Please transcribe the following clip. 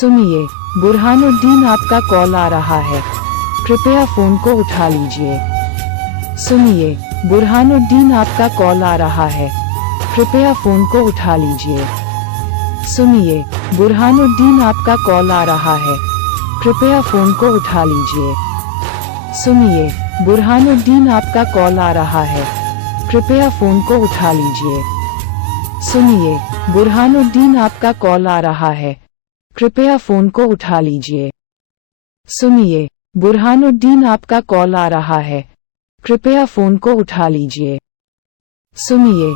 सुनिए, बुरहानुद्दीन आपका कॉल आ रहा है, कृपया फोन को उठा लीजिए। सुनिए, बुरहानुद्दीन आपका कॉल आ रहा है, कृपया फोन को उठा लीजिए। सुनिए, बुरहानुद्दीन आपका कॉल आ रहा है, कृपया फोन को उठा लीजिए। सुनिए, बुरहानुद्दीन आपका कॉल आ रहा है, कृपया फोन को उठा लीजिए। सुनिए, बुरहानुद्दीन आपका कॉल आ रहा है, कृपया फोन को उठा लीजिए। सुनिए, बुरहानुद्दीन आपका कॉल आ रहा है, कृपया फोन को उठा लीजिए। सुनिए,